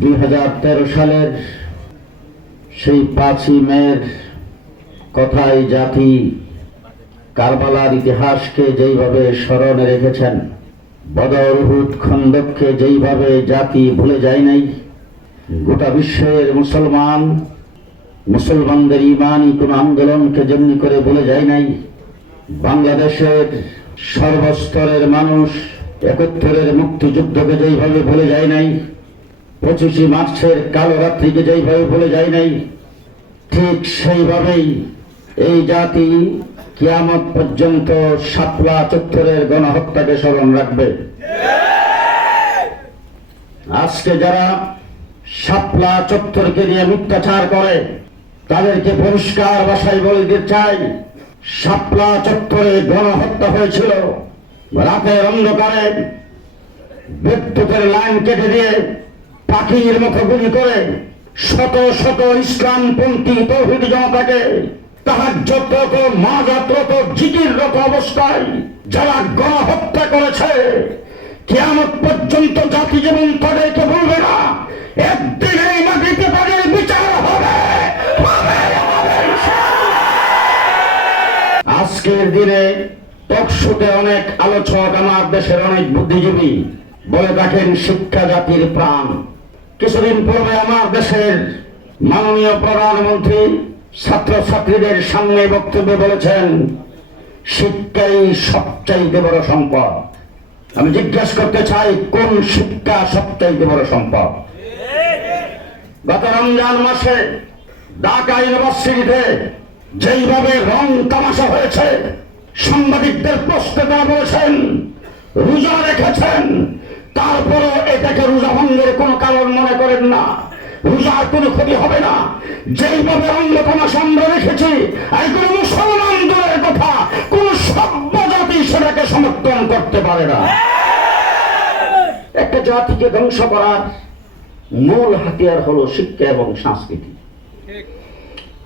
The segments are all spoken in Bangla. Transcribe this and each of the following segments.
দুই হাজার তেরো সালের সেই পাঁচই মের কথাই জাতি কারবালার ইতিহাসকে যেইভাবে স্মরণে রেখেছেন, বদর উহুদ খন্দককে যেইভাবে জাতি ভুলে যায় নাই, গোটা বিশ্বের মুসলমান, মুসলমানদের ইমানই কোন আন্দোলনকে যেমনি করে ভুলে যায় নাই, বাংলাদেশের সর্বস্তরের মানুষ একত্তরের মুক্তিযুদ্ধকে যেইভাবে ভুলে যায় নাই পঁচিশে মার্চের কালো রাত্রিকে যেইভাবে ভুলে যায় নাই, ঠিক সেইভাবেই এই জাতি কিয়ামত পর্যন্ত শাপলা চত্বরের গণহত্যাকে স্মরণ রাখবে। আজকে যারা শাপলা চত্বরকে নিয়ে মিথ্যাচার করে, তাদেরকে পরিষ্কার বলে দিতে চাই, শাপলা চত্বরে গণহত্যা হয়েছিল। রাতের অন্ধকারে বিদ্যুতের লাইন কেটে দিয়ে পাখির মতো গুলি করে শত শত ইসলামপন্থী তৌহিদ জনতাকে তাহার যত মাজাত্রত জিকিররত অবস্থায় যারা গণহত্যা করেছে, কেয়ামত পর্যন্ত জাতি যেমন তাদেরকে না। একদিন এই মাটিতে তাদের বিচার হবে আজকের দিনে টকশোতে অনেক আলোচক আমার দেশের অনেক বুদ্ধিজীবী বলে থাকেন শিক্ষা জাতির প্রাণ। কিছুদিন পূর্বে আমার দেশের মাননীয় প্রধানমন্ত্রী ছাত্রছাত্রীদের সামনে বক্তব্যে বলেছেন, শিক্ষাই সবচাইতে বড় সম্পদ। আমি জিজ্ঞেস করতে চাই, কোন শিক্ষা সবচাইতে বড় সম্পদ? গত রমজান মাসে ঢাকা ইউনিভার্সিটিতে যেইভাবে রং তামাশা হয়েছে, সাংবাদিকদের প্রশ্নে তারা বলেছেন, রোজা রেখেছেন তারপরে এটাকে রোজা ভঙ্গের কোনো কারণ মনে করেন না। রোজার কোনো ক্ষতি হবে না। যেইভাবে তামাশা আমরা রেখেছি আর কোন মুসলমান দলের কথা কোন সভ্য জাতি সেটাকে সমর্থন করতে পারে না। একটা জাতিকে ধ্বংস করার মূল হাতিয়ার হলো শিক্ষা এবং সংস্কৃতি।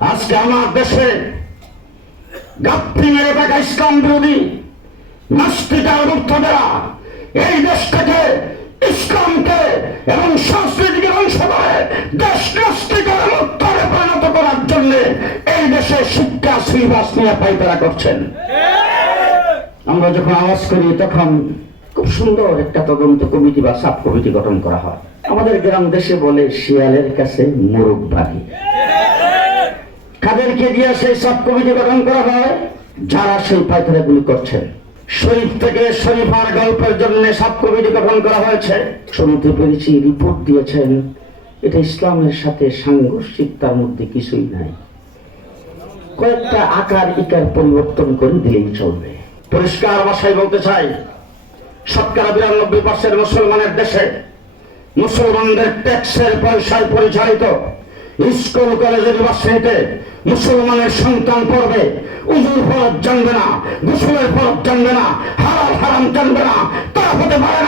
আজকে আমার দেশে গাপ্তি মেরে থাকা ইসলাম বিরোধী নাস্তিকার মুক্তদেরা এই দেশ থেকে ইসলামকে এবং সংস্কৃতিকে ধ্বংস করে দেশ নাস্তিকের মুক্তরে পরিণত করার জন্য এই দেশে শিক্ষা শ্রীবাস নিয়ে পাইতারা করছেন। আমরা যখন আওয়াজ করি, তখন খুব সুন্দর একটা তদন্ত কমিটি বা সাব কমিটি গঠন করা হয়। আমাদের গ্রাম দেশে বলে, শিয়ালের কাছে মোরগ বাড়ি কাদেরকে দিয়ে সেই সাব কমিটি গঠন করা হয়? যারা সেই পায়খানাগুলি করছেন। শরীফ থেকে শরীফার গল্পের জন্য সাব কমিটি গঠন করা হয়েছে। শুনতে পেরেছি রিপোর্ট দিয়েছেন। এটা ইসলামের সাথে সাংঘর্ষিক তার মধ্যে কিছুই নাই। কয়েকটা আকার ইকার পরিবর্তন করে দিলেই চলবে। পরিষ্কার ভাষায় বলতে চাই শতকরা বিরানব্বই পার্সেন্ট মুসলমানের দেশে মুসলমানদের ট্যাক্সের পয়সায় পরিচালিত স্কুল কলেজের ইউনিভার্সিটিতে মুসলমানের সন্তান পড়বে, উজুর ফরত জানবে না, গোসলের ফরত জানবে না হারাল হারাম জানবে না, তারা হতে পারে না।